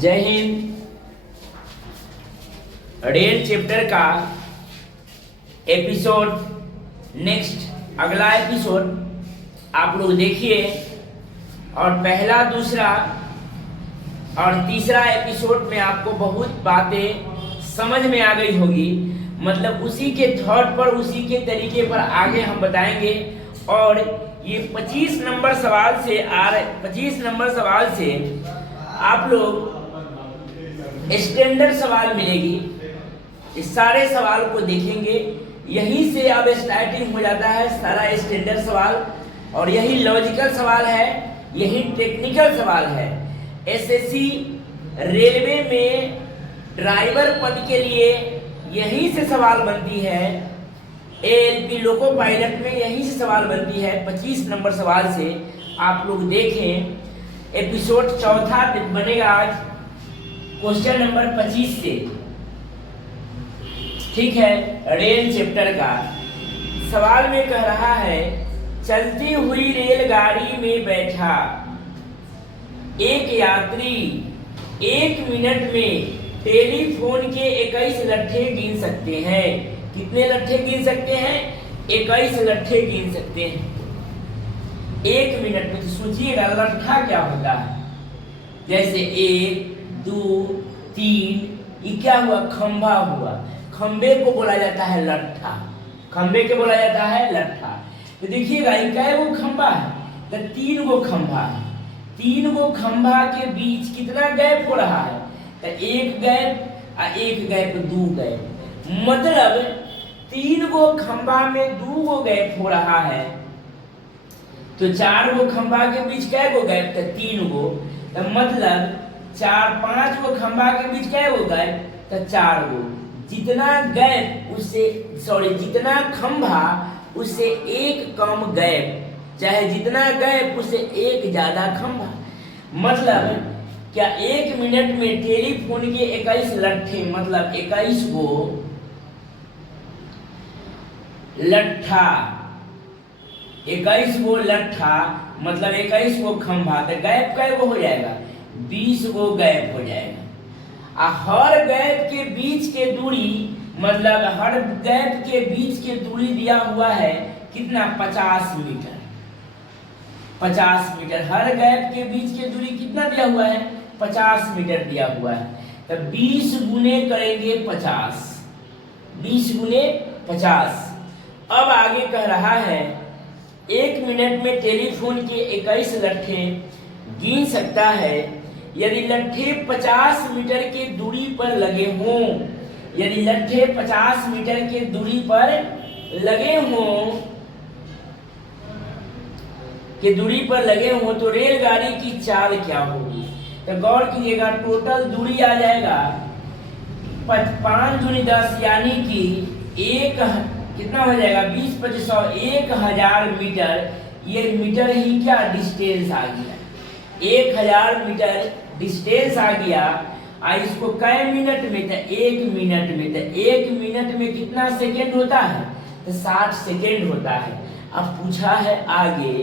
जय Hind. Rail chapter का episode next अगला एपिसोड आप लोग देखिए, और पहला, दूसरा और तीसरा एपिसोड में आपको बहुत बातें समझ में आ गई होगी। मतलब उसी के थॉट पर, उसी के तरीके पर आगे हम बताएंगे। और ये 25 नंबर सवाल से 25 नंबर सवाल से आप लोग स्टैंडर्ड सवाल मिलेगी। इस सारे सवाल को देखेंगे, यहीं से अब स्टार्टिंग हो जाता है सारा स्टैंडर्ड सवाल, और यही लॉजिकल सवाल है, यही टेक्निकल सवाल है। एसएससी रेलवे में ड्राइवर पद के लिए यहीं से सवाल बनती है। एएलपी लोको पायलट में यहीं से सवाल बनती है। 25 नंबर सवाल से आप लोग देखें। एपिसोड चौथा बनेगा आज क्वेश्चन नंबर 25 से, ठीक है। रेल चैप्टर का सवाल में कह रहा है, चलती हुई रेलगाड़ी में बैठा एक यात्री 1 मिनट में टेलीफोन के 21 लट्ठे गिन सकते हैं। कितने लट्ठे गिन सकते हैं? 21 लट्ठे गिन सकते हैं 1 मिनट में। तो सोचिएगा लट्ठा क्या होता है। जैसे 1, 2, 3, ये क्या हुआ? खंभा हुआ। खंबे को बोला जाता है लट्ठा। खंबे को बोला जाता है लट्ठा। तो देखिएगा ये क्या वो खंभा है, तो 3 गो खंभा है। 3 गो खंभा के बीच कितना गैप हो रहा है? तो 1 गैप और 1 गैप 2 गैप। मतलब 3 गो खंभा में 2 गो गैप हो रहा है। तो 4 गो खंभा के बीच कै गो गैप? तो 3 गो। तो मतलब 4-5 गो खंभा के बीच कै गो गैप? तो 4 गो। जितना गैप उससे जितना खंभा उससे 1 कम गैप, चाहे जितना गैप उससे 1 ज्यादा खंभा। मतलब क्या 1 मिनट में टेलीफोन के 21 लट्ठे, मतलब 21 गो लट्ठा, 21 गो लट्ठा मतलब 21 गो खंभा। तो गैप कै गो हो जाएगा? 20 गो गैप हो जाएगा। हर गैप के बीच के दूरी, मतलब हर गैप के बीच के दूरी दिया हुआ है कितना? 50 मीटर। 50 मीटर हर गैप के बीच के दूरी कितना दिया हुआ है? 50 मीटर दिया हुआ है। तो 20 गुने करेंगे 50, 20 गुने 50। अब आगे कह रहा है 1 मिनट में टेलीफोन के 21 लट्ठे गिन सकता है यदि लट्ठे 50 मीटर के दूरी पर लगे हों। यदि लट्ठे 50 मीटर के दूरी पर लगे हों तो रेलगाड़ी की चाल क्या होगी? तो गौर कीजिएगा, टोटल दूरी आ जाएगा 5 दूनी 10, यानी कि कितना हो जाएगा? 20-2500 1000 मीटर। ये मीटर ही क्या डिस्टेंस आ गया? 1000 मीटर डिस्टेंस आ गया। इसको कै मिनट में? तो 1 मिनट में। तो 1 मिनट में कितना सेकेंड होता है? तो 60 सेकेंड होता है। अब पूछा है आगे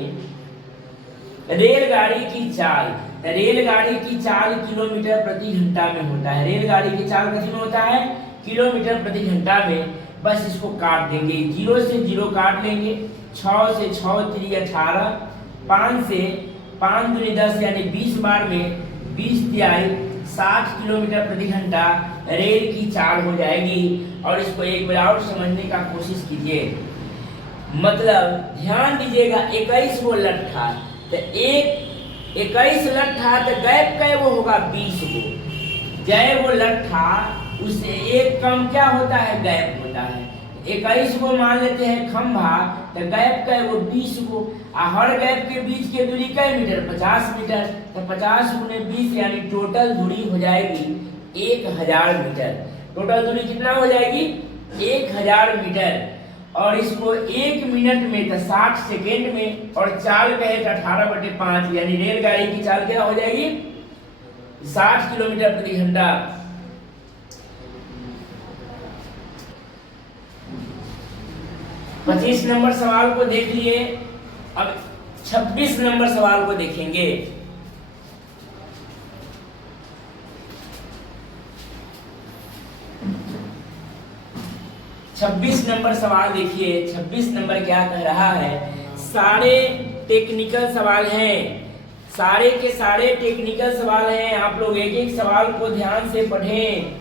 रेलगाड़ी की चाल। रेलगाड़ी की चाल किलोमीटर प्रति घंटा में होता है। रेलगाड़ी की चाल कितनी में होता है? किलोमीटर प्रति घंटा में। बस इसको काट देंगे, 0 से 0 काट लेंगे, 6 से 6 3 18, 5 से 5 दूनी 10 यानी 20 बार में 20 तिहाई 60 किलोमीटर प्रति घंटा रेल की चाल हो जाएगी। और इसको एक बार और समझने का कोशिश कीजिए। मतलब ध्यान दीजिएगा, 21 गो लट्ठा, तो 21 लट्ठा, तो गैप कै वो होगा? 20 गो। जय वो लट्ठा उससे 1 कम क्या होता है? गैप होता है। 21 गो मान लेते हैं खंभा, तो गैप कै वो? 20 गो। हर गैप के बीच के दूरी कै मीटर? 50 मीटर। तो 50 गुने 20 यानी टोटल दूरी हो जाएगी 1000 मीटर। टोटल दूरी कितना हो जाएगी? 1000 मीटर। और इसको 1 मिनट में, तो 60 सेकेंड में, और चाल कहे तो 18/5, यानी रेलगाड़ी की चाल क्या हो जाएगी? 60 किलोमीटर प्रति घंटा। 25 नंबर सवाल को देख लिए। अब 26 नंबर सवाल को देखेंगे। 26 नंबर सवाल देखिए। 26 नंबर क्या कह रहा है, सारे टेक्निकल सवाल हैं, सारे के सारे टेक्निकल सवाल हैं। आप लोग एक एक सवाल को ध्यान से पढ़ें।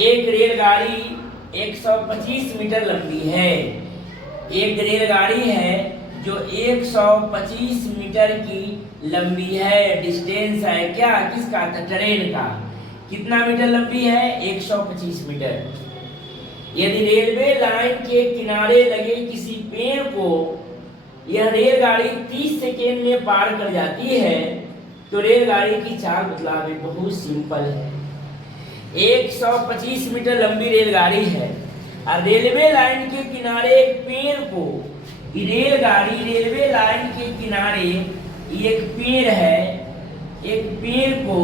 एक रेलगाड़ी 125 मीटर लंबी है। एक रेलगाड़ी है जो 125 मीटर की लंबी है। डिस्टेंस है क्या, किसका, ट्रेन का। कितना मीटर लंबी है, 125 मीटर। यदि रेलवे लाइन के किनारे लगे किसी पेड़ को यह रेलगाड़ी 30 सेकेंड में पार कर जाती है तो रेलगाड़ी की चाल बतलावे। बहुत सिंपल है। 125 मीटर लंबी रेलगाड़ी है और रेलवे लाइन के किनारे एक पेड़ को, रेलगाड़ी रेलवे लाइन के किनारे एक पेड़ है, एक पेड़ को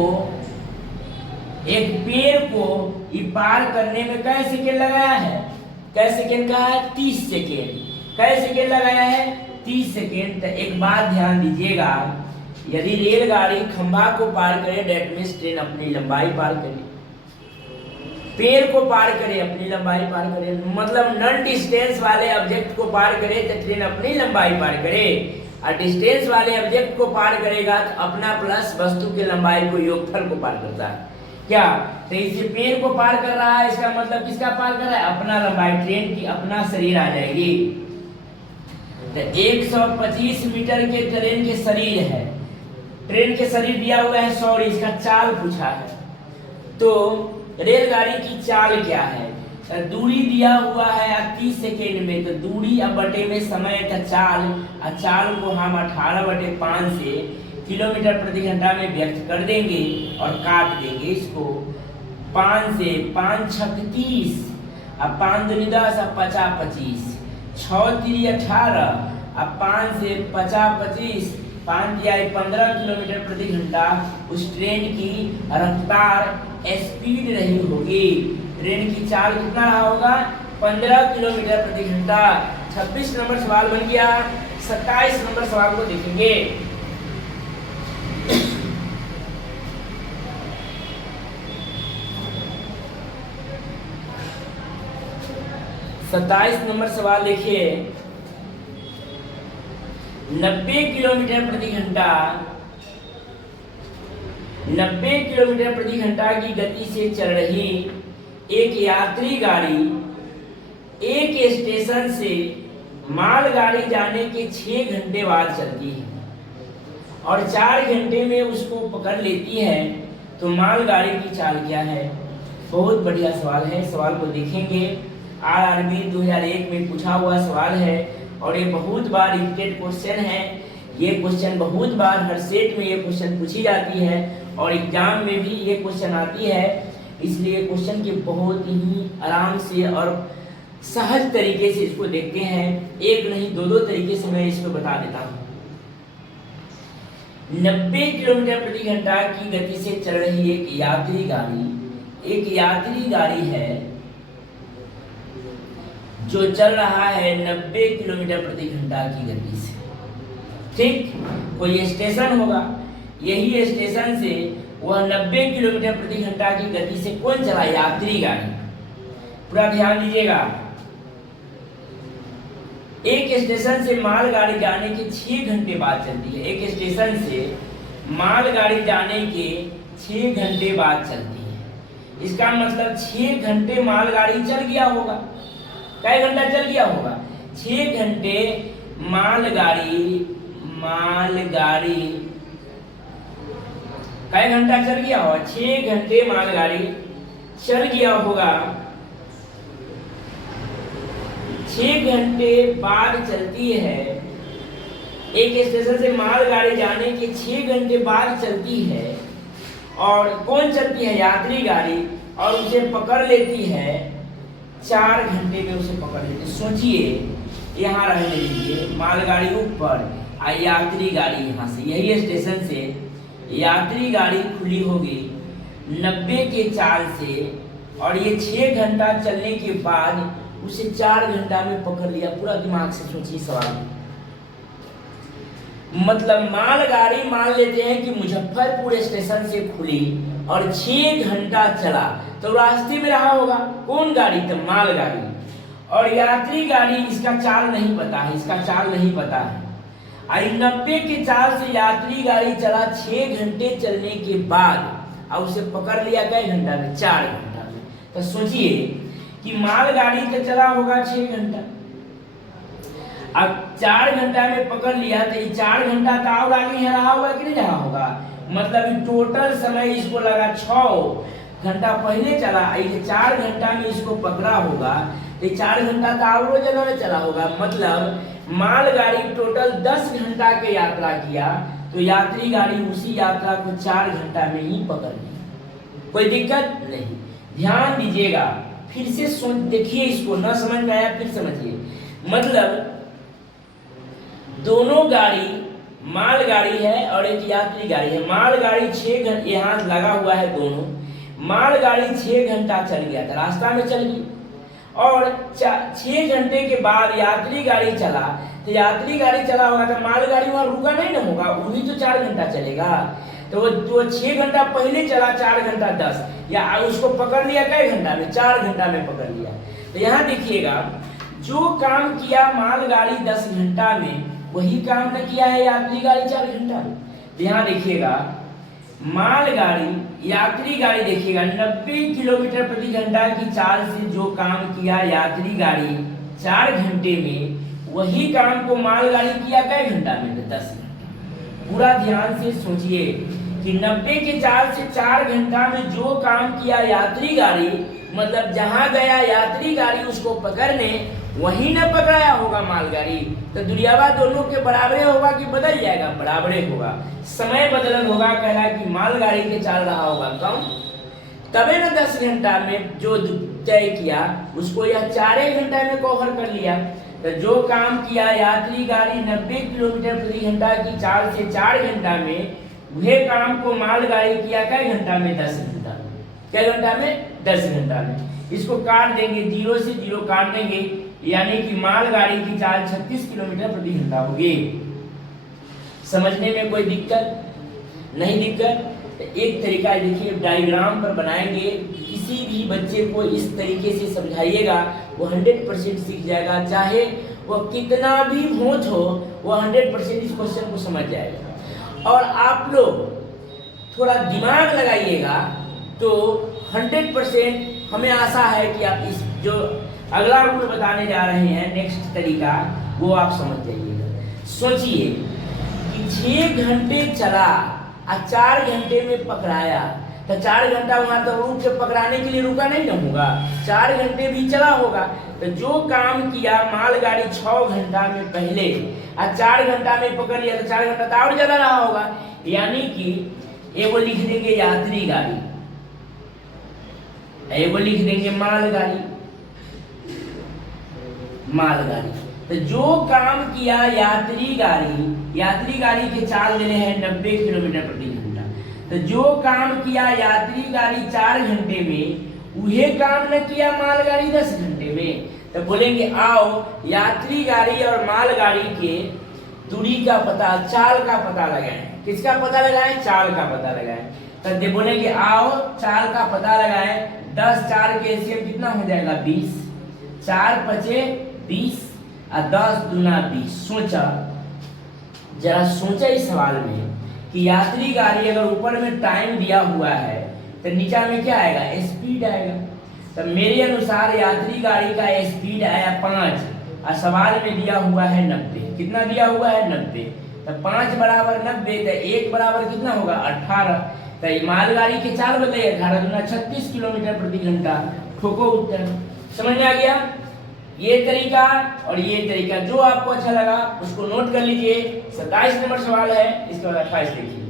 पार करने में कै सेकेंड लगाया है, कै सेकेंड का है, 30 सेकेंड। कै सेकेंड लगाया है, 30 सेकेंड। तो एक बात ध्यान दीजिएगा, यदि रेलगाड़ी खंभा को पार करे डेट मीन्स ट्रेन अपनी लंबाई पार करे, पेड़ को पार करे अपनी लंबाई पार करे, मतलब नॉन डिस्टेंस वाले ऑब्जेक्ट को पार करे तो ट्रेन अपनी लंबाई पार करे, और डिस्टेंस वाले ऑब्जेक्ट को पार करेगा तो अपना प्लस वस्तु की लंबाई को योगफल को पार करता है। क्या, तो इसे पेड़ को पार कर रहा है, इसका मतलब किसका पार कर रहा है, अपना लंबाई, ट्रेन की अपना शरीर आ जाएगी। तो 125 मीटर के ट्रेन के शरीर है, ट्रेन के शरीर दिया हुआ है, सॉरी इसका चाल पूछा है। तो रेलगाड़ी की चाल क्या है, दूरी दिया हुआ है 30 सेकेंड में, तो दूरी अब बटे में समय का चाल, और चाल को हम 18/5 से किलोमीटर प्रति घंटा में व्यक्त कर देंगे और काट देंगे इसको। 5 से 5 छक 30, अब 5 दूनी 10, अब 50 25, 6 3 18, अब 5 से 50 25, 5 या 15 किलोमीटर प्रति घंटा उस ट्रेन की रफ्तार स्पीड रही होगी। ट्रेन की चाल कितना रहा होगा, 15 किलोमीटर प्रति घंटा। 26 नंबर सवाल बन गया। 27 नंबर सवाल को देखेंगे। सत्ताईस नंबर सवाल देखिए। 90 किलोमीटर प्रति घंटा, 90 किलोमीटर प्रति घंटा की गति से चल रही एक यात्री गाड़ी एक स्टेशन से मालगाड़ी जाने के 6 घंटे बाद चलती है और 4 घंटे में उसको पकड़ लेती है, तो मालगाड़ी की चाल क्या है। बहुत बढ़िया सवाल है, सवाल को देखेंगे। आरआरबी 2001 में पूछा हुआ सवाल है और ये बहुत बार रिपीटेड क्वेश्चन है। ये क्वेश्चन बहुत बार हर सेट में ये क्वेश्चन पूछी जाती है और एग्जाम में भी ये क्वेश्चन आती है, इसलिए क्वेश्चन के बहुत ही आराम से और सहज तरीके से इसको देखते हैं। एक नहीं दो तरीके से मैं इसको बता देता हूँ। 90 किलोमीटर प्रति घंटा की गति से चल रही एक यात्री गाड़ी है जो चल रहा है 90 किलोमीटर प्रति घंटा की गति से। ठीक, कोई स्टेशन होगा, यही स्टेशन से वह 90 किलोमीटर प्रति घंटा की गति से कौन चला, यात्री गाड़ी। पूरा ध्यान दीजिएगा। एक स्टेशन से मालगाड़ी जाने के 6 घंटे बाद चलती है। एक स्टेशन से मालगाड़ी जाने के 6 घंटे बाद चलती है। इसका मतलब 6 घंटे मालगाड़ी चल गया होगा। कई घंटा चल गया होगा, 6 घंटे मालगाड़ी कई घंटा चल गया होगा, 6 घंटे मालगाड़ी चल गया होगा। 6 घंटे बाद चलती है। एक स्टेशन से मालगाड़ी जाने के 6 घंटे बाद चलती है और कौन चलती है, यात्री गाड़ी, और उसे पकड़ लेती है 4 घंटे में उसे पकड़ लेते। सोचिए, यहाँ रहने दीजिए, मालगाड़ी ऊपर और यात्री गाड़ी यहाँ से, यही स्टेशन से यात्री गाड़ी खुली होगी 90 के चाल से, और ये 6 घंटा चलने के बाद उसे 4 घंटा में पकड़ लिया। पूरा दिमाग से सोचिए सवाल। मतलब मालगाड़ी मान लेते हैं कि मुजफ्फरपुर स्टेशन से खुली और 6 घंटा चला, तो रास्ते में रहा होगा कौन गाड़ी, तो मालगाड़ी। और यात्री गाड़ी इसका चाल नहीं पता है, इसका चाल नहीं पता है। 90 के चाल से यात्री गाड़ी चला 6 घंटे चलने के बाद, और उसे पकड़ लिया कै घंटा में? 4 घंटा में। तो सोचिए कि मालगाड़ी तो चला होगा 6 घंटा, अब 4 घंटा में पकड़ लिया, तो ये 4 घंटा का और आगे रहा होगा कि नहीं रहा होगा? मतलब टोटल समय इसको लगा 6 घंटा पहले चला, ये 4 घंटा में इसको पकड़ा होगा, तो 4 घंटा का और जगह चला होगा। मतलब मालगाड़ी टोटल 10 घंटा के यात्रा किया, तो यात्री गाड़ी उसी यात्रा को 4 घंटा में ही पकड़ ली। कोई दिक्कत नहीं। ध्यान दीजिएगा, फिर से देखिए, इसको ना समझ में आया फिर समझिए। मतलब दोनों गाड़ी, मालगाड़ी है और एक यात्री गाड़ी है। मालगाड़ी 6 घंटे यहाँ लगा हुआ है, दोनों मालगाड़ी 6 घंटा चल गया था, रास्ता में चल गई, और 6 घंटे के बाद यात्री गाड़ी चला, तो यात्री गाड़ी चला होगा तो मालगाड़ी वहां रुका नहीं ना होगा, वही तो 4 घंटा चलेगा। तो वो 6 घंटा पहले चला, 4 घंटा 10, या उसको पकड़ लिया कई घंटा में? 4 घंटा में पकड़ लिया। तो यहाँ देखिएगा, जो काम किया मालगाड़ी 10 घंटा में, वही काम न किया है यात्री गाड़ी 4 घंटा में। तो यहाँ देखिएगा, मालगाड़ी, यात्री गाड़ी देखिएगा 90 किलोमीटर प्रति घंटा की चाल से जो काम किया यात्री गाड़ी 4 घंटे में, वही काम को मालगाड़ी किया कई घंटा में? 10 घंटा। पूरा ध्यान से सोचिए कि 90 के चाल से 4 घंटा में जो काम किया यात्री गाड़ी, मतलब जहां गया यात्री गाड़ी उसको पकड़ने, वही न पकड़ाया होगा मालगाड़ी, तो दुनियावा दोनों के बराबरे होगा कि बदल जाएगा? बराबरे होगा। समय बदलन होगा, कहला कि मालगाड़ी के चाल रहा होगा कम, तबे न 10 घंटा में जो तय किया उसको यह 4 घंटा में कवर कर लिया। तो जो काम किया यात्री गाड़ी 90 किलोमीटर प्रति घंटा की चाल से 4 घंटा में, वह काम को मालगाड़ी किया कई घंटा में? 10 घंटा। कै घंटा में? 10 घंटा में। इसको काट देंगे, 0 से 0 काट देंगे, यानी कि मालगाड़ी की चाल 36 किलोमीटर प्रति घंटा होगी। समझने में कोई दिक्कत नहीं? दिक्कत एक तरीका देखिए, डायग्राम पर बनाएंगे, किसी भी बच्चे को इस तरीके से समझाइएगा, वो 100% सीख जाएगा, चाहे वो कितना भी होच हो, वो 100% इस क्वेश्चन को समझ जाएगा। और आप लोग थोड़ा दिमाग लगाइएगा तो 100% हमें आशा है कि आप इस जो अगला रूल बताने जा रहे हैं, नेक्स्ट तरीका, वो आप समझ जाइएगा। सोचिए कि 6 घंटे चला और 4 घंटे में पकड़ाया, तो 4 घंटा वहां तो रुक के पकड़ाने के लिए रुका नहीं ना होगा, 4 घंटे भी चला होगा। तो जो काम किया मालगाड़ी 6 घंटा में पहले और 4 घंटा में पकड़ लिया, तो 4 घंटा तो और ज्यादा रहा होगा, यानी कि एगो लिख देंगे यात्री गाड़ी, एगो लिख देंगे मालगाड़ी। मालगाड़ी तो जो काम किया यात्री गाड़ी के चाल देने हैं 90 किलोमीटर प्रति घंटा, तो जो काम किया यात्री गाड़ी 4 घंटे में, वही काम न किया मालगाड़ी 10 घंटे में। तो बोलेंगे आओ यात्री गाड़ी और मालगाड़ी के दूरी का पता, चाल का पता लगाएं। किसका पता लगाएं? चाल का पता लगाएं। तो बोलेंगे आओ चाल का पता लगाएं। 10 4 के एलसीएम कितना हो जाएगा? 20। 4 पचे 20 और 10 दूना 20। सोचा, जरा सोचा इस सवाल में कि यात्री गाड़ी अगर ऊपर में टाइम दिया हुआ है तो नीचा में क्या आएगा? स्पीड आएगा। तो मेरे अनुसार यात्री गाड़ी का स्पीड आया 5 और सवाल में दिया हुआ है 90। कितना दिया हुआ है? 90। तो 5 बराबर 90, तो 1 बराबर कितना होगा? 18। तो मालगाड़ी के चाल बताइए, 18 दूना 36 किलोमीटर प्रति घंटा। ठोको उत्तर। समझ में आ गया? ये तरीका और ये तरीका जो आपको अच्छा लगा उसको नोट कर लीजिए। 27 नंबर सवाल है, इसके बाद 28 देखिए।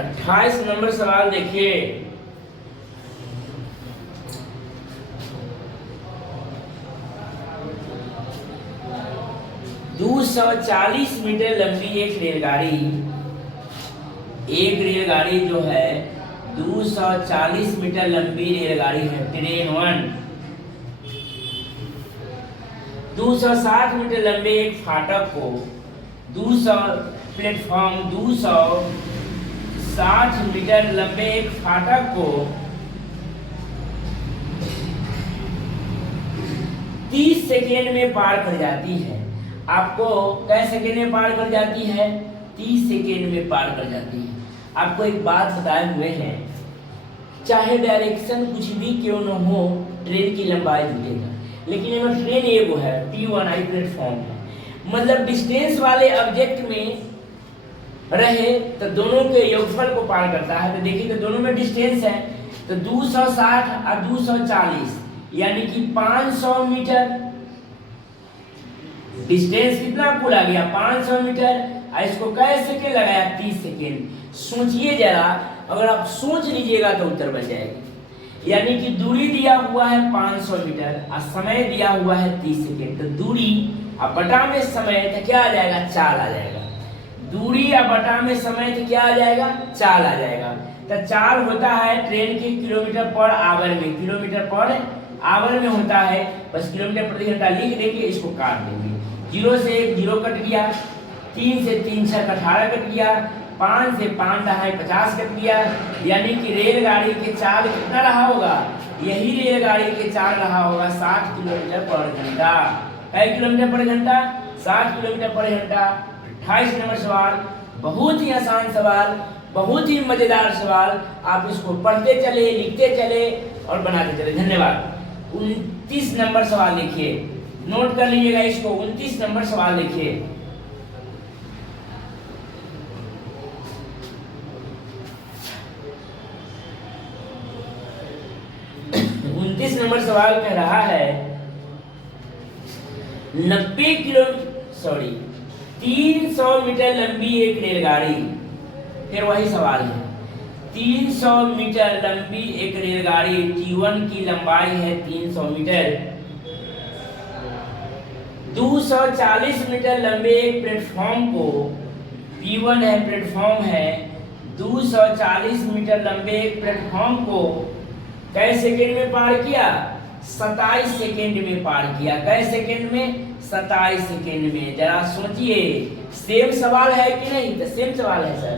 अट्ठाईस नंबर सवाल देखिए। दो 240 मीटर लंबी एक रेलगाड़ी जो है 240 मीटर लंबी रेलगाड़ी है, ट्रेन 1। 260 मीटर लंबे एक फाटक को 200 प्लेटफॉर्म 260 मीटर लंबे एक फाटक को 30 सेकेंड में पार कर जाती है। आपको कै सेकेंड में पार कर जाती है? 30 सेकेंड में पार कर जाती है। आपको एक बात बताए हुए हैं, चाहे डायरेक्शन कुछ भी क्यों न हो, ट्रेन की लंबाई जुड़ेगा। लेकिन अगर ट्रेन एगो है, P1I प्लेटफॉर्म है, मतलब डिस्टेंस वाले ऑब्जेक्ट में रहे तो दोनों के योगफल को पार करता है। तो देखिए, तो दोनों में डिस्टेंस है, तो 260 और 240 यानी कि 500 मीटर डिस्टेंस कितना कुल आ गया? 500 मीटर। और इसको कै सेकेंड लगाया? 30 सेकेंड। सोचिए जरा, अगर आप सोच लीजिएगा तो उत्तर बन जाएगी। यानी कि दूरी दिया हुआ है 500 मीटर और समय दिया हुआ है 30 सेकेंड। तो दूरी और बटा में समय तो क्या आ जाएगा? चाल आ जाएगा। दूरी और बटा में समय तो क्या आ जाएगा? चाल आ जाएगा। तो चाल होता है ट्रेन के किलोमीटर पर आवर में, किलोमीटर पर आवर में होता है। बस किलोमीटर प्रति घंटा लिख देंगे, इसको काट देंगे। 0 से 1 0 कट गया, 3 से 3 6 18 कट गया, 5 से 5 2 50 कट गया। यानी कि रेलगाड़ी के चाल कितना रहा होगा? यही रेलगाड़ी के चाल रहा होगा 60 किलोमीटर पर घंटा। कै किलोमीटर पर घंटा? 60 किलोमीटर पर घंटा। 28 नंबर सवाल, बहुत ही आसान सवाल, बहुत ही मजेदार सवाल। आप इसको पढ़ते चले, लिखते चले और बनाते चले। धन्यवाद। 29 नंबर सवाल लिखिए, नोट कर लीजिएगा इसको। 29 नंबर सवाल लिखिए। नंबर सवाल कह रहा है 300 मीटर लंबी एक रेलगाड़ी। फिर वही सवाल है, 300 मीटर लंबी एक रेलगाड़ी, T1 की लंबाई है 300 मीटर। 240 मीटर लंबे एक प्लेटफॉर्म को, P1 है प्लेटफॉर्म है, 240 मीटर लंबे एक प्लेटफॉर्म को कै सेकेंड में पार किया? 27 सेकेंड में पार किया। कै सेकेंड में? 27 सेकेंड में। जरा सोचिए, सेम सवाल है कि नहीं? तो सेम सवाल है सर।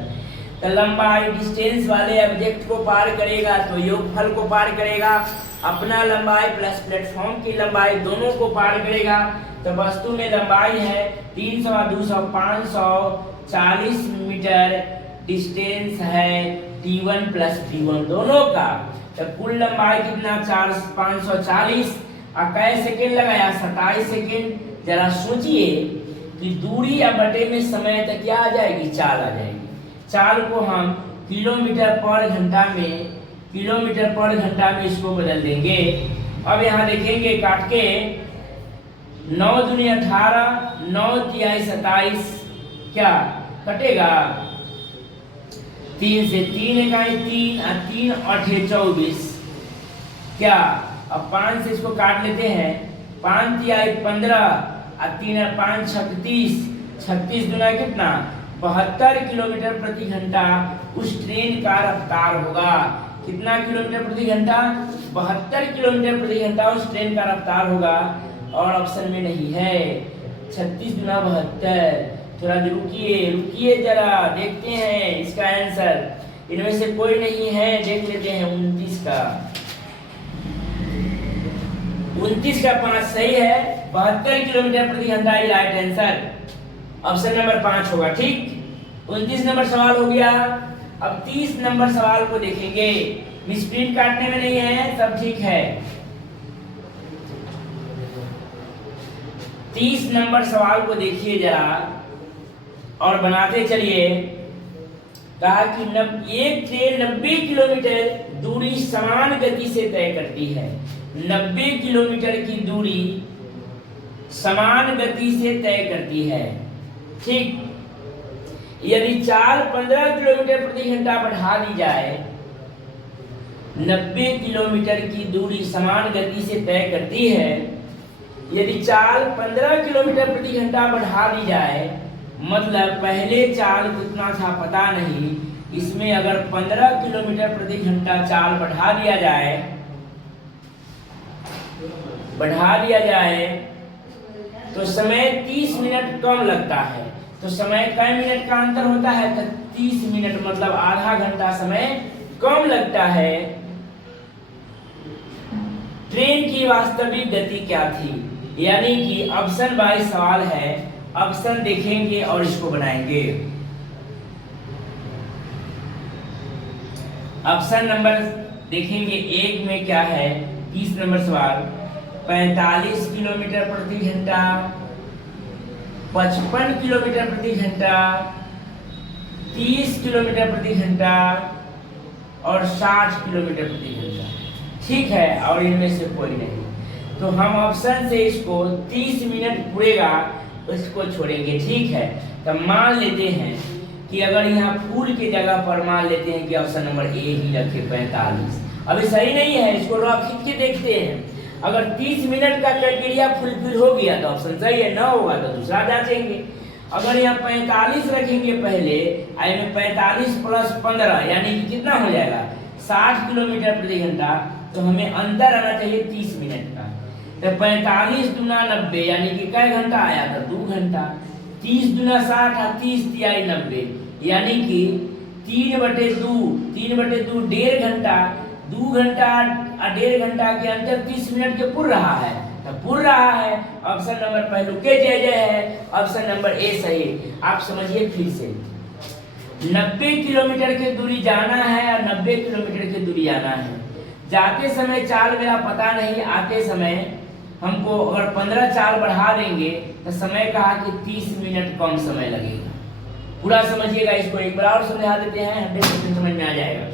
तो लंबाई डिस्टेंस वाले ऑब्जेक्ट को पार करेगा तो योगफल को पार करेगा, अपना लंबाई प्लस प्लेटफॉर्म की लंबाई दोनों को पार करेगा। तो वस्तु में लंबाई है 300 और 200 540 मीटर डिस्टेंस है T1 प्लस T1 दोनों का। तो कुल लंबाई कितना? 540 और कै सेकेंड लगाया? 27 सेकेंड। जरा सोचिए कि दूरी या बटे में समय तक क्या आ जाएगी? चाल आ जाएगी। चाल को हम किलोमीटर पर घंटा में इसको बदल देंगे। अब यहाँ देखेंगे काट के, 9 दूनी 18, 9 तिहाई 27, क्या कटेगा? 3 से 3 इकाई 3 और 3 8 24, क्या? अब 5 से इसको काट लेते हैं, 5 तिहाई 15 और 3 और 5 36, 36 दूना कितना? 72 किलोमीटर प्रति घंटा उस ट्रेन का रफ्तार होगा। कितना किलोमीटर प्रति घंटा? 72 किलोमीटर प्रति घंटा उस ट्रेन का रफ्तार होगा। और ऑप्शन में नहीं है। 36 गुना 72। थोड़ा रुकिए जरा, देखते हैं इसका आंसर। इनमें से कोई नहीं है, देख लेते हैं 29 का। 29 का 5 सही है। 72 किलोमीटर प्रति घंटा ही राइट आंसर। ऑप्शन नंबर 5 होगा। ठीक, 29 नंबर सवाल हो गया। अब 30 नंबर सवाल को देखेंगे। मिसप्रिंट काटने में नहीं है, सब ठीक है। 30 नंबर सवाल को देखिए जरा और बनाते चलिए। कहा कि एक ट्रेन 90 किलोमीटर दूरी समान गति से तय करती है। 90 किलोमीटर की दूरी समान गति से तय करती है। ठीक, यदि चाल 15 किलोमीटर प्रति घंटा बढ़ा दी जाए, 90 किलोमीटर की दूरी समान गति से तय करती है। यदि चाल 15 किलोमीटर प्रति घंटा बढ़ा दी जाए, मतलब पहले चाल कितना था पता नहीं, इसमें अगर 15 किलोमीटर प्रति घंटा चाल बढ़ा दिया जाए तो समय 30 मिनट कम लगता है। तो समय कई मिनट का अंतर होता है? तो 30 मिनट, मतलब आधा घंटा समय कम लगता है। ट्रेन की वास्तविक गति क्या थी? यानी कि ऑप्शन बाई सवाल है, ऑप्शन देखेंगे और इसको बनाएंगे। ऑप्शन नंबर देखेंगे एक में क्या है, 30 नंबर सवाल, 45 किलोमीटर प्रति घंटा, 55 किलोमीटर प्रति घंटा, 30 किलोमीटर प्रति घंटा और 60 किलोमीटर प्रति घंटा। ठीक है, और इनमें से कोई नहीं। तो हम ऑप्शन से इसको 30 मिनट पूरेगा उसको छोड़ेंगे। ठीक है, तो मान लेते हैं कि अगर यहाँ फूल की जगह पर मान लेते हैं कि ऑप्शन नंबर ए ही रखे 45। अभी सही नहीं है, इसको खींच के देखते हैं। अगर 30 मिनट का क्राइटेरिया फुलफिल हो गया तो ऑप्शन सही है, ना होगा तो दूसरा जांचेंगे। अगर यहाँ 45 रखेंगे पहले, आई में 45 प्लस 15 यानी कि कितना हो जाएगा 60 किलोमीटर प्रति घंटा, तो हमें अंतर आना चाहिए 30 मिनट का। तो 45 दूना 90 यानी कि कै घंटा आया था 2 घंटा, 30 दूना 60 और 30 तिहाई 90 यानी कि 3/2 1.5 घंटा, 2 घंटा और 1.5 घंटा के अंतर 30 मिनट के पुर रहा है, तो पुर रहा है। ऑप्शन नंबर पहलू के जय है, ऑप्शन नंबर ए सही। आप समझिए फिर से, 90 किलोमीटर की दूरी जाना है और 90 किलोमीटर की दूरी आना है। जाते समय चाल मेरा पता नहीं, आते समय हमको अगर 15 चाल बढ़ा देंगे तो समय कहा कि 30 मिनट कम समय लगेगा। पूरा समझिएगा, इसको एक बार और समझा देते हैं, 100% समझ में आ जाएगा।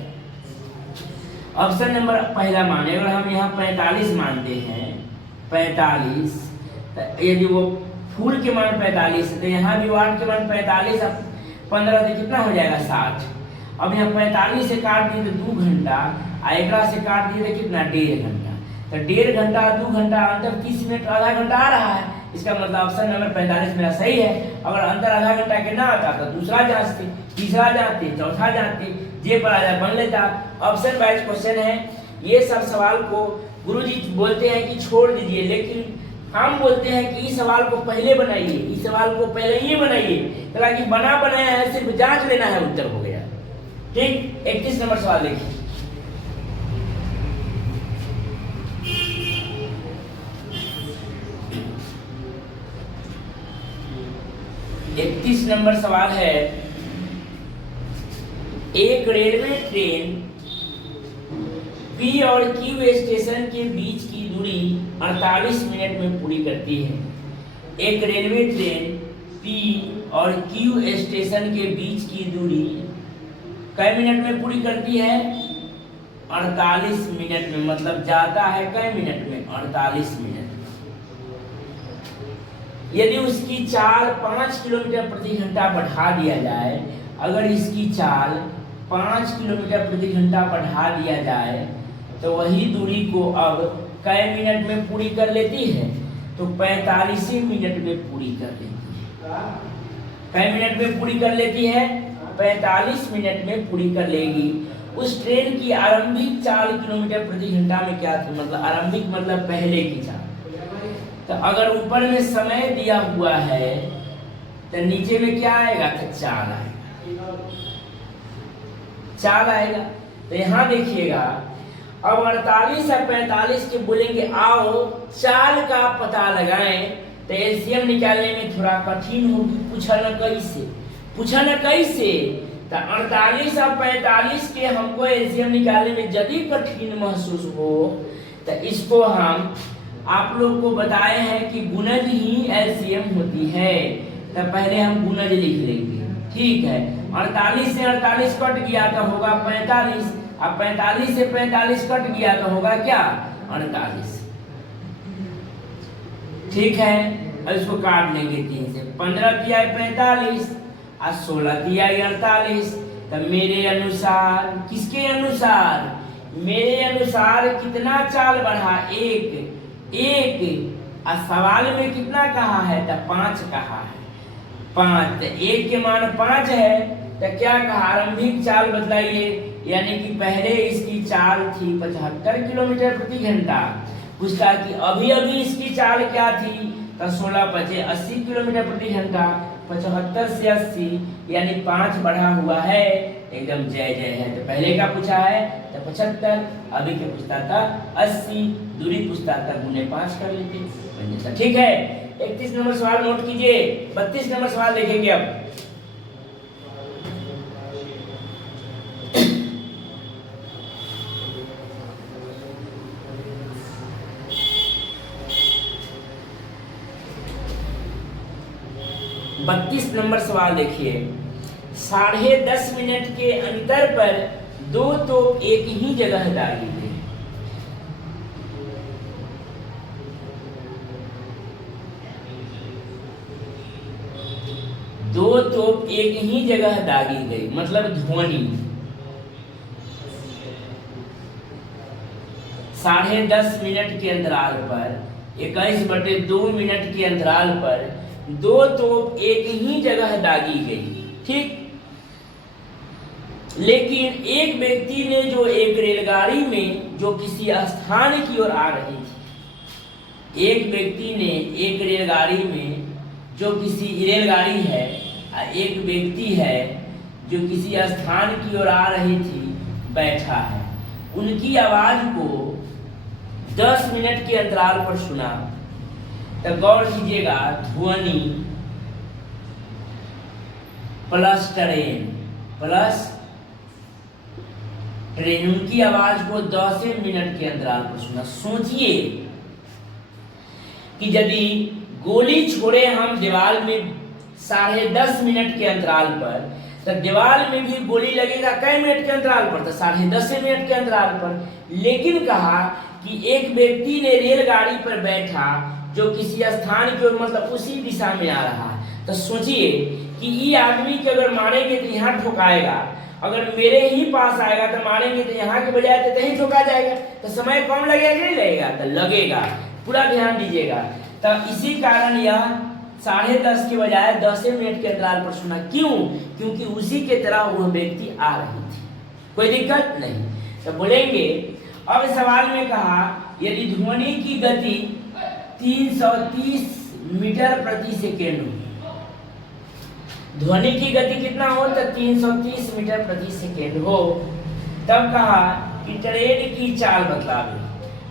ऑप्शन नंबर पहला माने, अगर हम यहाँ 45 मानते हैं, 45, तो यदि वो फूल के मान 45 है तो यहाँ भी वाट के मान 45, 15 से कितना हो जाएगा 60। अब यहाँ 45 से काट दिए तो 2 घंटा, एकरा से काट दिए तो कितना 1.5 घंटा, तो 1.5 घंटा 2 घंटा अंतर 30 मिनट आधा घंटा आ रहा है। इसका मतलब ऑप्शन नंबर 45 मेरा सही है। अगर अंतर आधा घंटा के ना आता तो दूसरा जांचते, तीसरा जांचते, चौथा जांचते, जे पर आ जाए बन लेता। ऑप्शन वाइज क्वेश्चन है। ये सब सवाल को गुरुजी बोलते हैं कि छोड़ दीजिए, लेकिन हम बोलते हैं कि इस सवाल को पहले बनाइए, इस सवाल को पहले ही बनाइए, ताकि बना बनाया है सिर्फ जांच लेना है, उत्तर हो गया। ठीक, 31 नंबर सवाल देखिए। इकतीस नंबर सवाल है, एक रेलवे ट्रेन पी और क्यू स्टेशन के बीच की दूरी 48 मिनट में पूरी करती है। एक रेलवे ट्रेन पी और क्यू स्टेशन के बीच की दूरी कै मिनट में पूरी करती है? 48 मिनट में, मतलब जाता है कै मिनट में? 48 मिनट। यदि उसकी चाल 5 किलोमीटर प्रति घंटा बढ़ा दिया जाए, अगर इसकी चाल 5 किलोमीटर प्रति घंटा बढ़ा दिया जाए तो वही दूरी को अब कै मिनट में पूरी कर लेती है? तो 45 मिनट में पूरी कर लेती है। कै मिनट में पूरी कर लेती है? 45 मिनट में पूरी कर लेगी। उस ट्रेन की आरंभिक चाल किलोमीटर प्रति घंटा में क्या थी? मतलब आरंभिक मतलब पहले की चाल। तो अगर ऊपर में समय दिया हुआ है तो नीचे में क्या आएगा? तो चाल आएगा, चाल आएगा। तो यहाँ देखिएगा, अब 48 और 45 के बोलेंगे आओ चाल का पता लगाएं, तो एलसीएम निकालने में थोड़ा कठिन होगी। पूछा न कैसे? तो 48 और 45 के हमको एलसीएम निकालने में यदि कठिन महसूस हो तो इसको हम आप लोग को बताए हैं कि गुणज ही एलसीएम होती है। तो पहले हम गुणज लिख लेंगे, ठीक है। 48 से 48 कट गया तो होगा 45, अब 45 से 45 कट गया तो होगा क्या? 48, ठीक है। अब इसको काट लेंगे 3 से, 15 तिहाई 45 और 16 तिहाई 48। तो मेरे अनुसार, किसके अनुसार? मेरे अनुसार कितना चाल बढ़ा? एक। और सवाल में कितना कहा है? तो 5 कहा है, 5। तो एक के मान 5 है तो क्या कहा? आरंभिक चाल बतलाइए, यानी कि पहले इसकी चाल थी 75 किलोमीटर प्रति घंटा। पूछता कि अभी अभी इसकी चाल क्या थी? तो 16 पचे 80 किलोमीटर प्रति घंटा। 75 से 80 यानी 5 बढ़ा हुआ है, एकदम जय जय है। तो पहले का पूछा है तो 75, अभी के पूछता था 80, दूरी पूछता था गुने 5 कर लेते। ठीक है, 31 नंबर सवाल नोट कीजिए। 32 नंबर सवाल देखेंगे अब। बत्तीस नंबर सवाल देखिए। 10.5 मिनट के अंतर पर दो तोप एक ही जगह दागी गई। दो तोप एक ही जगह दागी गई मतलब ध्वनि 10.5 मिनट के अंतराल पर 21/2 मिनट के अंतराल पर दो तोप एक ही जगह दागी गई। ठीक, लेकिन एक व्यक्ति ने जो एक रेलगाड़ी में जो किसी स्थान की ओर आ रही थी, एक व्यक्ति ने एक रेलगाड़ी में जो किसी रेलगाड़ी है, एक व्यक्ति है जो किसी स्थान की ओर आ रही थी बैठा है, उनकी आवाज को 10 मिनट के अंतराल पर सुना। तो गौर कीजिएगा, ध्वनि प्लस ट्रेन प्लस ट्रेन, उनकी आवाज को 10 मिनट के अंतराल पर सुना। सोचिए कि यदि गोली छोड़े हम दीवार में 10.5 मिनट के अंतराल पर, तो दीवार में भी गोली लगेगा कई मिनट के अंतराल पर? तो 10.5 मिनट के अंतराल पर। लेकिन कहा कि एक व्यक्ति ने रेलगाड़ी पर बैठा जो किसी स्थान की ओर मतलब उसी दिशा में आ रहा है। तो सोचिए कि ये आदमी के अगर मारेंगे तो यहाँ ठोकाएगा, अगर मेरे ही पास आएगा तो मारेंगे तो यहाँ के बजाय तो कहीं ठोका जाएगा। तो समय कम लगेगा नहीं लगेगा? तो लगेगा। पूरा ध्यान दीजिएगा। तो इसी कारण यह 10.5 के बजाय 10 मिनट के अंतराल पर सुना। क्यों? क्योंकि उसी के तरह वह व्यक्ति आ रही थी। कोई दिक्कत नहीं। तो बोलेंगे अब सवाल में कहा यदि ध्वनि की गति 330 मीटर प्रति सेकेंड हो, ध्वनि की गति कितना हो? तो 330 मीटर प्रति सेकेंड हो। तब कहा कि ट्रेन की चाल बतलावे।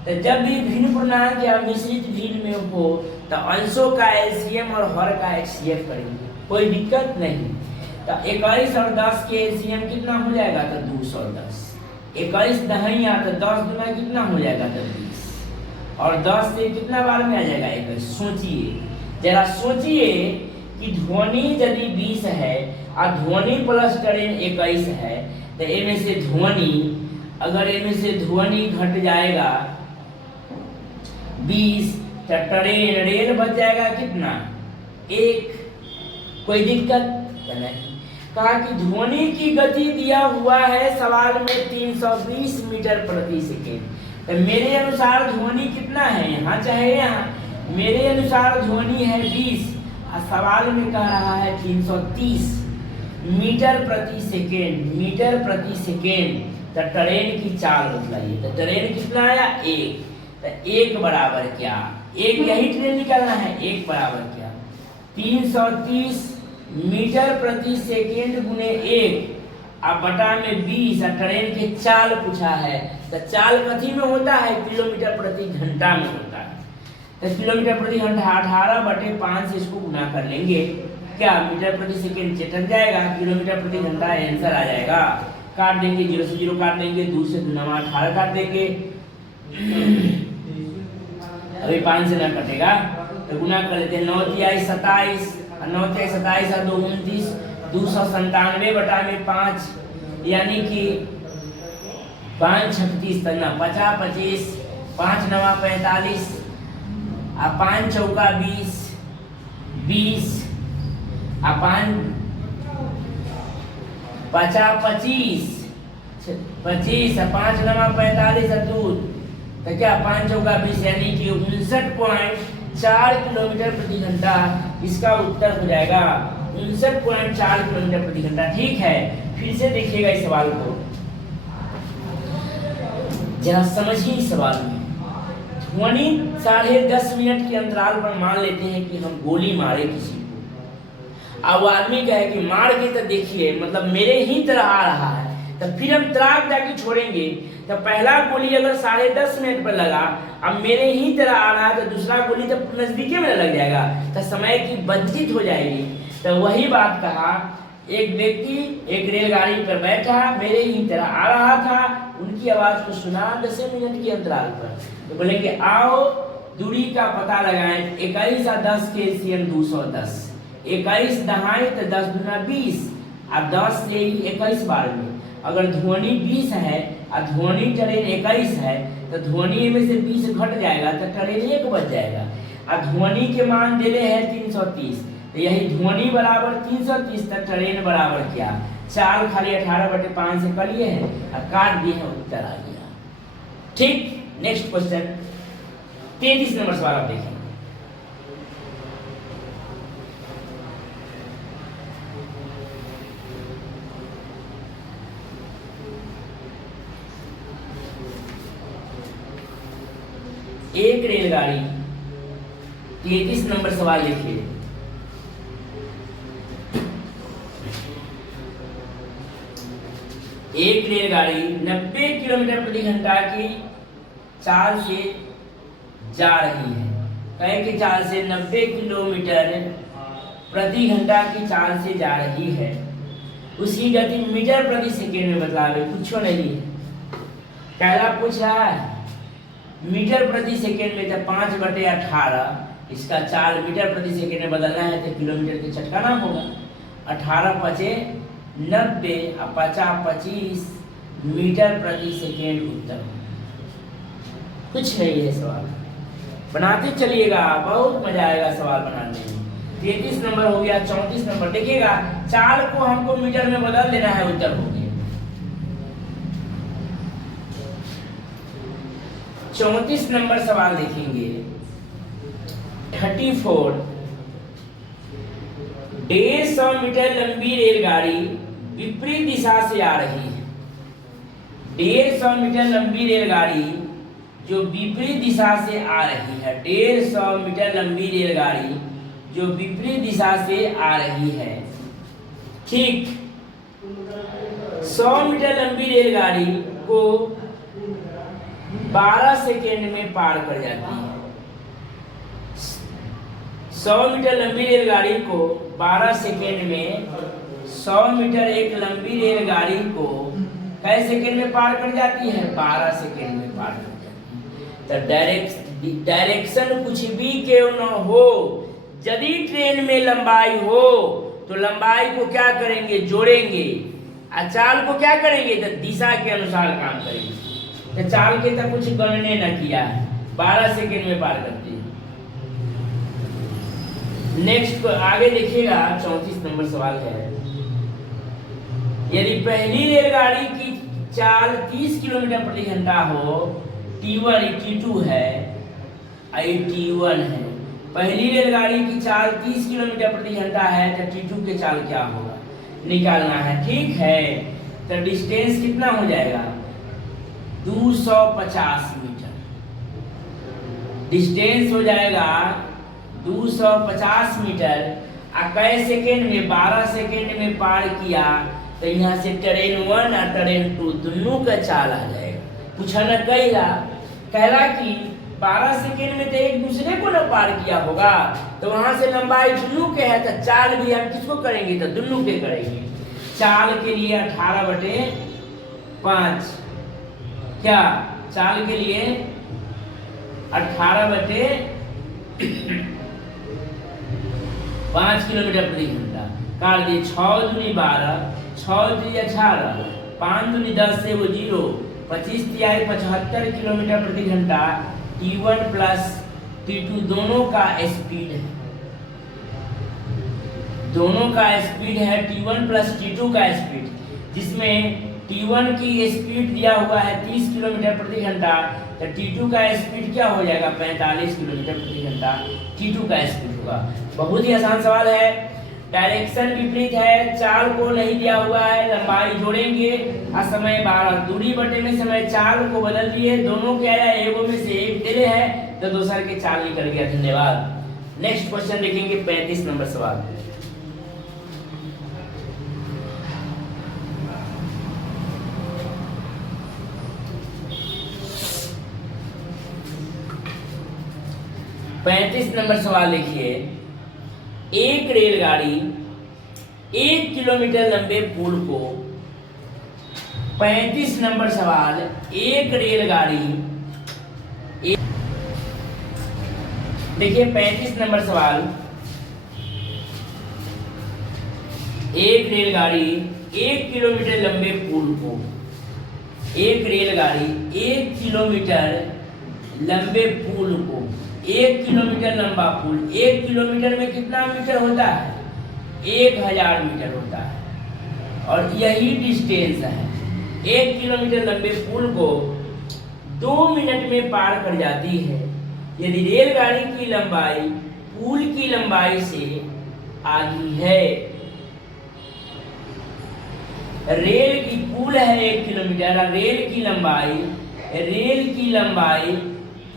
तो जब भी भिन्न पूर्णांक या मिश्रित भिन्न में हो तो अंशों का एलसीएम और हर का एचसीएफ करेंगे, कोई दिक्कत नहीं। तो 21 और 10 के एलसीएम कितना हो जाएगा? तो 210। 21 दहिया तो 10 गुना कितना हो जाएगा? तो 20। और 10 से कितना बार में आ जाएगा? 21। सोचिए, जरा सोचिए कि ध्वनि यदि 20 है और ध्वनि प्लस ट्रेन 21 है, तो इनमें से ध्वनि, अगर इनमें से ध्वनि घट जाएगा 20, तो ट्रेन रेल बच जाएगा कितना? 1। कोई दिक्कत नहीं। कहा कि ध्वनि की गति दिया हुआ है सवाल में 320 मीटर प्रति सेकेंड। तो मेरे अनुसार ध्वनि कितना है यहाँ चाहे यहाँ? मेरे अनुसार ध्वनि है 20 और सवाल में कह रहा है 330 मीटर प्रति सेकेंड। मीटर प्रति सेकेंड। तो ट्रेन की चाल बतलाइए। तो ट्रेन कितना आया? 1। तो 1 बराबर क्या? 1 यही ट्रेन निकालना है। 1 बराबर क्या? 330 मीटर प्रति सेकेंड गुने 1 अब बटा में 20। ट्रेन के चाल पूछा है। तो चाल कथी में होता है? किलोमीटर प्रति घंटा में होता है। तो किलोमीटर प्रति घंटा 18/5 से इसको गुना कर लेंगे। क्या मीटर प्रति सेकेंड चटक जाएगा, किलोमीटर प्रति घंटा आंसर आ जाएगा। काट देंगे, 0 से 0 काट देंगे, 2 से 2 18 काट देंगे। अभी 5 से ना कटेगा तो गुना कर लेते हैं। 9 तिहाई 27, 9 तिहाई 27 और 2 29, 297 बटा में 5 यानी कि 5 36 तना 50 25, 5 9 45 और 5 चौका 20 20 और 5 50 25 25 और 5 9 45 और 2 तो क्या 5 चौका 20 यानी कि 59.4 किलोमीटर प्रति घंटा इसका उत्तर हो जाएगा। 59.4 किलोमीटर प्रति घंटा। ठीक है, फिर से देखिएगा इस सवाल को, जरा समझिए इस सवाल में। ध्वनि 10.5 मिनट के अंतराल पर मान लेते हैं कि हम गोली मारे किसी को। अब वो आदमी कहे कि मार के तो देखिए, मतलब मेरे ही तरह आ रहा है, तो फिर हम त्राक जाके छोड़ेंगे। तो पहला गोली अगर 10.5 मिनट पर लगा, अब मेरे ही तरह आ रहा है, तो दूसरा गोली तो नजदीके में लग जाएगा, तो समय की बचत हो जाएगी। तो वही बात कहा, एक व्यक्ति एक रेलगाड़ी पर बैठा, मेरे ही तरह आ रहा था, उनकी आवाज को सुना 10 मिनट के अंतराल पर, तो बोले कि आओ दूरी का पता लगाएं। 21 और 10 के एलसीएम 210, 21 दहाई तो 10 दूना 20, और 10 से 21 बार में अगर ध्वनि 20 है और ध्वनि ट्रेन 21 है, तो ध्वनि में से 20 घट जाएगा तो ट्रेन 1 बच जाएगा। और ध्वनि के मान दिले है 330, तो यही ध्वनि बराबर 330, तो ट्रेन बराबर क्या, 4 खाली 18/5 से कर लिए हैं और काट दिए हैं, उत्तर आ गया। ठीक, नेक्स्ट क्वेश्चन 33 नंबर सवाल आप देखें। एक रेलगाड़ी, 33 नंबर सवाल लिखिए। एक रेलगाड़ी 90 किलोमीटर प्रति घंटा की चाल से जा रही है। कहे कि चाल से 90 किलोमीटर प्रति घंटा की चाल से जा रही है। उसकी गति मीटर प्रति सेकेंड में बतलावे, कुछ नहीं है। पहला पूछ रहा है मीटर प्रति सेकेंड में, तो 5/18, इसका चाल मीटर प्रति सेकेंड में बदलना है तो किलोमीटर के चटकाना होगा। 18 पचे 90 और 50 25 मीटर प्रति सेकेंड उत्तर। कुछ नहीं है सवाल, बनाते चलिएगा, बहुत मजा आएगा सवाल बनाने में। 33 नंबर हो गया। 34 नंबर देखिएगा, चाल को हमको मीटर में बदल देना है, उत्तर हो गया। 34 नंबर सवाल देखेंगे। 34, 150 मीटर लंबी रेलगाड़ी विपरीत दिशा से आ रही है। 150 मीटर लंबी रेलगाड़ी जो विपरीत दिशा से आ रही है। 150 मीटर लंबी रेलगाड़ी जो विपरीत दिशा से आ रही है। ठीक, 100 मीटर लंबी रेलगाड़ी को 12 सेकेंड में पार कर जाती है। 100 मीटर लंबी रेलगाड़ी को 12 सेकेंड में, 100 मीटर एक लंबी रेलगाड़ी को कै सेकेंड में पार कर जाती है, 12 सेकेंड में पार कर जाती है। तो डायरेक्शन कुछ भी क्यों न हो, यदि ट्रेन में लंबाई हो तो लंबाई को क्या करेंगे, जोड़ेंगे, और चाल को क्या करेंगे, तो दिशा के अनुसार काम करेंगे। तो चाल के तो कुछ गणने न किया है, 12 सेकेंड में पार करती है। नेक्स्ट आगे देखिएगा, 34 नंबर सवाल है। यदि पहली रेलगाड़ी की चाल 30 किलोमीटर प्रति घंटा हो, T1 T2 है, T1 है। पहली रेलगाड़ी की चाल 30 किलोमीटर प्रति घंटा है, तो T2 के चाल क्या होगा, निकालना है। ठीक है, तो डिस्टेंस कितना हो जाएगा, 250 मीटर। डिस्टेंस हो जाएगा 250 मीटर। और कै सेकेंड में, 12 सेकेंड में पार किया, तो यहाँ से ट्रेन 1 और ट्रेन 2 दोनों का चाल आ जाएगा। पूछा न कहला कि 12 सेकेंड में तो एक दूसरे को न पार किया होगा, तो वहां से लंबाई दोनों के है, तो चाल भी हम किसको करेंगे, तो दोनों के करेंगे। चाल के लिए 18/5, क्या चाल के लिए 18/5 किलोमीटर प्रति घंटा काट दिए। 6 दूनी 12, 6 दूनी 18, 5 दूनी 10 से वो 0, 25 तिहाई 75 किलोमीटर प्रति घंटा। T1 प्लस T2 दोनों का स्पीड है, दोनों का स्पीड है T1 प्लस T2 का स्पीड, जिसमें T1 की स्पीड दिया हुआ है 30 किलोमीटर प्रति घंटा, तो T2 का स्पीड क्या हो जाएगा, 45 किलोमीटर प्रति घंटा T2 का स्पीड होगा। बहुत ही आसान सवाल है। डायरेक्शन विपरीत है, चाल को नहीं दिया हुआ है, लंबाई जोड़ेंगे और समय 12, दूरी बटे में समय, चाल को बदल दिए, दोनों क्या है, एगो में से एक दिले है तो दूसर के चाल निकल गया। धन्यवाद। नेक्स्ट क्वेश्चन देखेंगे 35 नंबर सवाल। नंबर सवाल देखिए, एक रेलगाड़ी 1 किलोमीटर लंबे पुल को 35 नंबर सवाल, एक रेलगाड़ी देखिए 35 नंबर सवाल, एक रेलगाड़ी 1 किलोमीटर लंबे पुल को, एक रेलगाड़ी 1 किलोमीटर लंबे पुल को, 1 किलोमीटर लंबा पुल, 1 किलोमीटर में कितना मीटर होता है, 1000 मीटर होता है, और यही डिस्टेंस है। 1 किलोमीटर लंबे पुल को 2 मिनट में पार कर जाती है यदि रेलगाड़ी की लंबाई पुल की लंबाई से आधी है। रेल की पुल है 1 किलोमीटर, रेल की लंबाई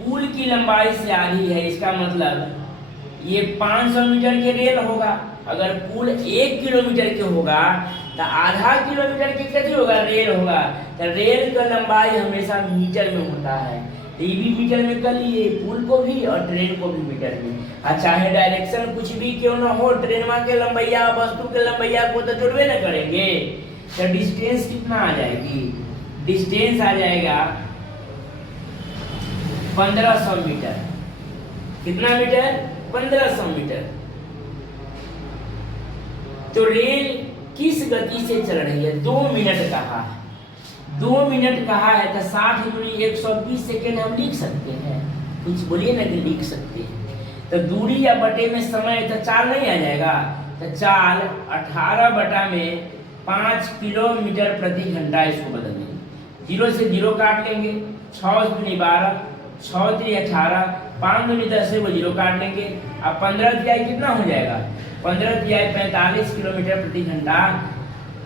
पुल की लंबाई से आधी है, इसका मतलब ये 500 मीटर के रेल होगा। अगर पुल 1 किलोमीटर के होगा तो आधा किलोमीटर के कितनी होगा, रेल होगा। तो रेल का लंबाई हमेशा मीटर में होता है, ये भी मीटर में कर लिए, पुल को भी और ट्रेन को भी मीटर में। और चाहे डायरेक्शन कुछ भी क्यों ना हो, ट्रेनवा के लंबैया वस्तु के लंबैया को तो जोड़वे न करेंगे। तो डिस्टेंस कितना आ जाएगी, डिस्टेंस आ जाएगा 1500 मीटर। कितना मीटर, 1500 मीटर। तो रेल किस गति से चल रही है, 2 मिनट कहा है, 2 मिनट कहा है तो 60 दूरी 120 सेकेंड हम लिख सकते हैं। कुछ बोलिए ना कि लिख सकते हैं। तो दूरी या बटे में समय तो चाल नहीं आ जाएगा, तो चाल 18 बटा में 5 किलोमीटर प्रति घंटा, इसको बदल देंगे, 0 से 0 काट लेंगे, 6 दूनी 12, 6 3 18, 5 दूनी 10 से वो 0 काट लेंगे। अब 15 तिहाई कितना हो जाएगा, 15 तिहाई 45 किलोमीटर प्रति घंटा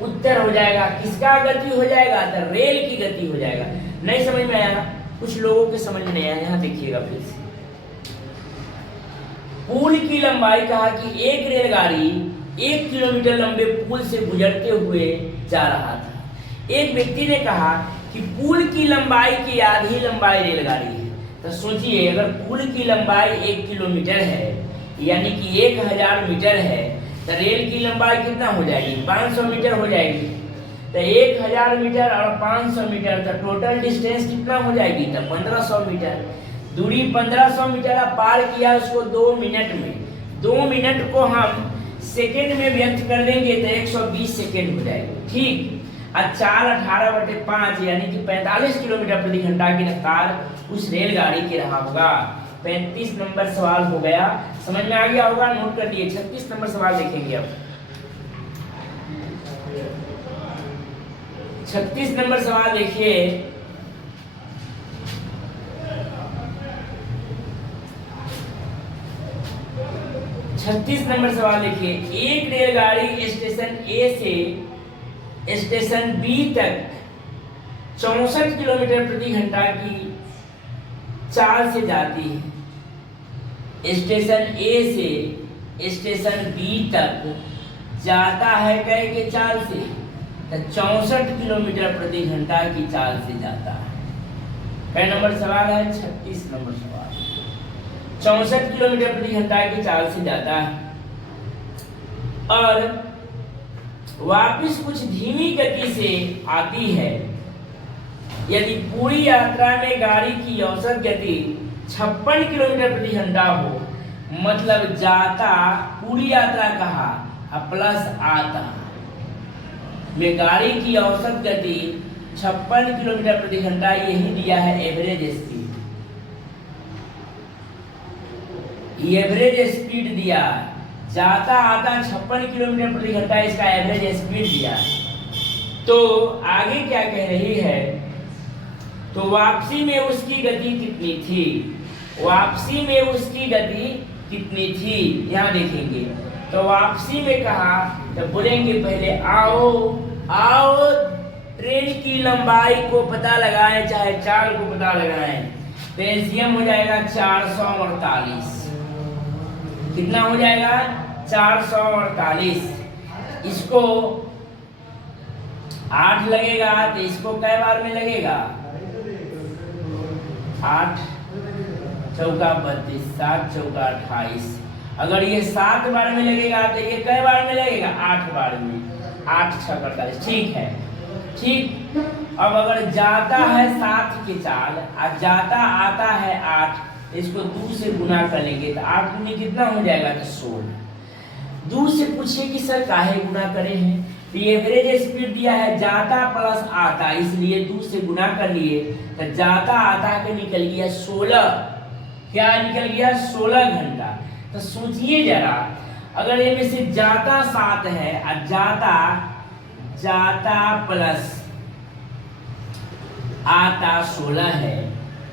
उत्तर हो जाएगा। किसका गति हो जाएगा, तो रेल की गति हो जाएगा। नहीं समझ में आया, कुछ लोगों के समझ नहीं आया, यहाँ देखिएगा फिर से। पुल की लंबाई कहा कि एक रेलगाड़ी 1 किलोमीटर लंबे पुल से गुजरते हुए जा रहा था। एक व्यक्ति ने कहा कि पुल की लंबाई की आधी लंबाई रेलगाड़ी है। तो सोचिए, अगर पुल की लंबाई 1 किलोमीटर है यानी कि 1000 मीटर है, तो रेल की लंबाई कितना हो जाएगी, 500 मीटर हो जाएगी। तो 1000 मीटर और 500 मीटर, तो टोटल डिस्टेंस कितना हो जाएगी, तो 1500 मीटर। दूरी 1500 मीटर आप पार किया उसको 2 मिनट में। 2 मिनट को हम सेकेंड में व्यक्त कर देंगे तो 120 सेकेंड हो जाएगी, ठीक। और 4 18 बटे 5 यानी कि 45 किलोमीटर प्रति घंटा की रफ्तार उस रेलगाड़ी की रहा होगा। 35 नंबर सवाल हो गया, समझ में आ गया होगा, नोट कर लिए। 36 नंबर सवाल देखेंगे अब। 36 नंबर सवाल देखिए, नंबर सवाल देखिए, एक रेलगाड़ी स्टेशन ए से स्टेशन बी तक 64 किलोमीटर प्रति घंटा की चाल से जाती है। स्टेशन ए से स्टेशन बी तक जाता है कै के चाल से, तो 64 किलोमीटर प्रति घंटा की चाल से जाता है। कै नंबर सवाल है, 36 नंबर सवाल। 64 किलोमीटर प्रति घंटा की चाल से जाता है और वापिस कुछ धीमी गति से आती है। यदि पूरी यात्रा में गाड़ी की औसत गति 56 किलोमीटर प्रति घंटा हो, मतलब जाता पूरी यात्रा कहा प्लस आता में गाड़ी की औसत गति 56 किलोमीटर प्रति घंटा, यही दिया है एवरेज स्पीड। एवरेज स्पीड दिया, जाता आता 56 किलोमीटर प्रति घंटा इसका एवरेज स्पीड दिया। तो आगे क्या कह रही है, तो वापसी में उसकी गति कितनी थी, वापसी में उसकी गति कितनी थी, यहाँ देखेंगे। तो वापसी में कहा तो बोलेंगे पहले आओ आओ ट्रेन की लंबाई को पता लगाएं, चाहे चाल को पता लगाएं। तो एलसीएम हो जाएगा 448। कितना हो जाएगा? 448। इसको 8 लगेगा तो इसको कै बार में लगेगा? 8 चौका 32, 7 चौका 28। अगर ये 7 बार में लगेगा तो ये कै बार में लगेगा? 8 बार में। 8 6 48। ठीक है, ठीक। अब अगर जाता है 7 की चाल और जाता आता है 8, इसको 2 से गुना कर लेंगे तो 8 में कितना हो जाएगा? तो 16। 2 से पूछिए कि सर काहे गुना करे हैं? तो एवरेज स्पीड दिया है जाता प्लस आता, इसलिए 2 से गुना कर लिए तो जाता आता के निकल गया 16। क्या निकल गया? 16 घंटा। तो सोचिए जरा, अगर इनमें से जाता 7 है और जाता प्लस आता 16 है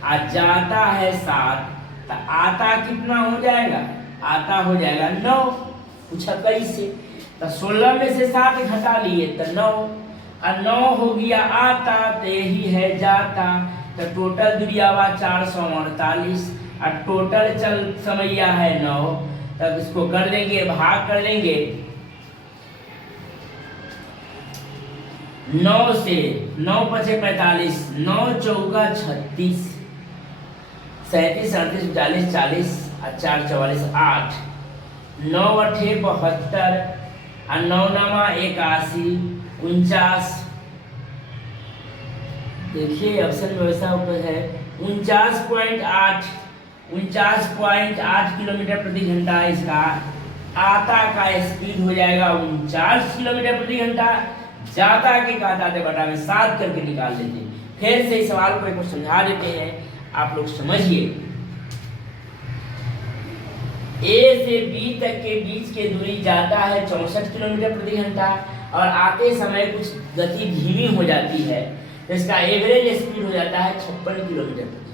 और जाता है 7, तो आता कितना हो जाएगा? आता हो जाएगा 9। पूछा कैसे? तो 16 में से 7 घटा लिए तो 9 और 9 हो गया आता, तो यही है जाता। तो टोटल दूरिया हुआ 448 और टोटल चल समैया है 9। तब इसको कर देंगे, भाग कर लेंगे 9 से। 9 पचे 45, 9 चौका 36, 37 38 40 40 और 4 44 8, 9 अठे 72 और 9 नमा 81 49। देखिए ऑप्शन में वैसा ऊपर है 49.8 किलोमीटर प्रति घंटा इसका आता का स्पीड हो जाएगा 49 किलोमीटर प्रति घंटा। जाता के काटा दे बटा में 7 करके निकाल लेते हैं। फिर से इस सवाल को एक बार समझा देते हैं, आप लोग समझिए। ए से बी तक के बीच की दूरी जाता है 64 किलोमीटर प्रति घंटा और आते समय कुछ गति धीमी हो जाती है, तो इसका एवरेज स्पीड हो जाता है 56 किलोमीटर प्रति।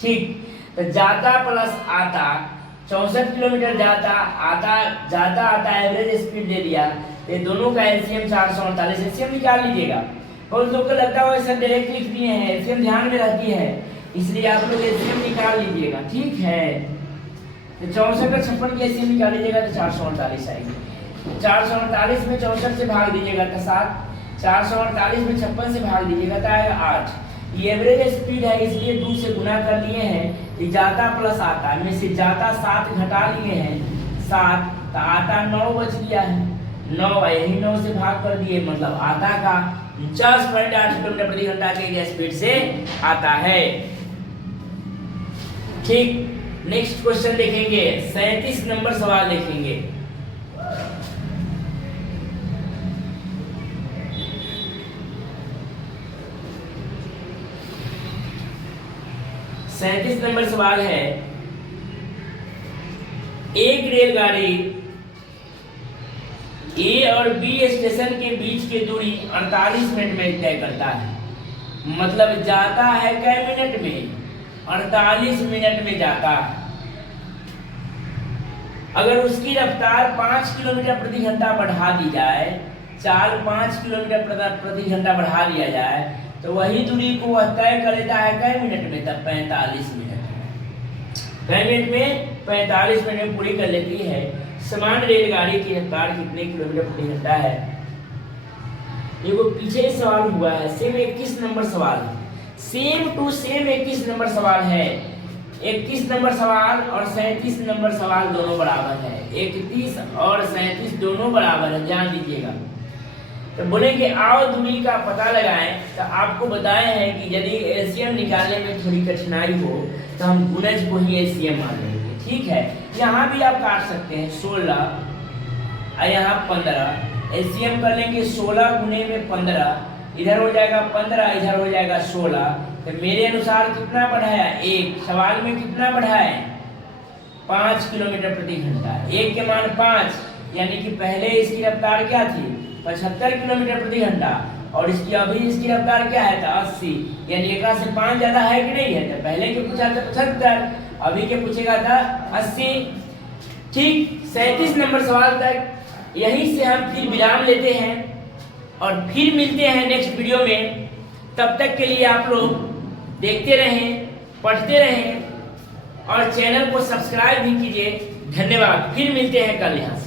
ठीक, तो जाता प्लस आता 64 किलोमीटर जाता आता एवरेज स्पीड दे दिया। ये दोनों का एलसीएम 448। एलसीएम निकाल लीजिएगा। बहुत लोग को लगता है सर डायरेक्ट लिख दिए हैं, एलसीएम ध्यान में रहती है, इसलिए आप लोग एलसीएम निकाल लीजिएगा। ठीक है, तो 64 और 56 की एलसीएम निकाल लीजिएगा तो 448 आएगी। 448 में 64 से भाग दीजिएगा तो 7, 448 में 56 से भाग दीजिएगा तो आएगा 8। ये एवरेज स्पीड है, इसलिए 2 से गुना कर लिए हैं। कि जाता प्लस आता में से जाता 7 घटा लिए हैं 7, तो आता 9 बच गया है। 9 यही 9 से भाग कर दिए, मतलब आता का 49.8 किलोमीटर प्रति घंटा के स्पीड से आता है। ठीक, नेक्स्ट क्वेश्चन देखेंगे। 37 नंबर सवाल देखेंगे। सैंतीस नंबर सवाल है, एक रेलगाड़ी ए और बी स्टेशन के बीच की दूरी 48 मिनट में तय करता है। मतलब जाता है कै मिनट में? 48 मिनट में जाता है। अगर उसकी रफ्तार 5 किलोमीटर प्रति घंटा बढ़ा दी जाए, चाल 5 किलोमीटर प्रति घंटा बढ़ा दिया जाए, तो वही दूरी को वह तय कर लेता है कै मिनट में? तब 45 मिनट में। कै मिनट में? 45 मिनट में पूरी कर लेती है। समान रेलगाड़ी की रफ्तार कितने किलोमीटर प्रति घंटा है? ये वो पीछे सवाल हुआ है, सेम 21 नंबर सवाल, सेम टू सेम 21 नंबर सवाल है। 21 नंबर सवाल और 37 नंबर सवाल दोनों बराबर है। 31 और 37 दोनों बराबर है, ध्यान दीजिएगा। तो बोलेंगे आओ दूरी का पता लगाएं, तो आपको बताए हैं कि यदि एलसीएम निकालने में थोड़ी कठिनाई हो तो हम गुणज को ही एलसीएम मान लेंगे। ठीक है, यहाँ भी आप काट सकते हैं 16 और यहाँ 15। एलसीएम कर लेंगे 16 गुने में 15, इधर हो जाएगा 15, इधर हो जाएगा 16। तो मेरे अनुसार कितना बढ़ाया? 1। सवाल में कितना बढ़ाए? 5 किलोमीटर प्रति घंटा। 1 के मान 5, यानी कि पहले इसकी रफ्तार क्या थी? 75 किलोमीटर प्रति घंटा, और इसकी अभी इसकी रफ्तार क्या है? 80, यानी एक से 5 ज्यादा है कि नहीं है? तो पहले के पूछा था 75, अभी के पूछेगा था 80। ठीक 37 नंबर सवाल तक यहीं से हम फिर विराम लेते हैं और फिर मिलते हैं नेक्स्ट वीडियो में। तब तक के लिए आप लोग देखते रहें, पढ़ते रहें और चैनल को सब्सक्राइब भी कीजिए। धन्यवाद। फिर मिलते हैं कल यहाँ।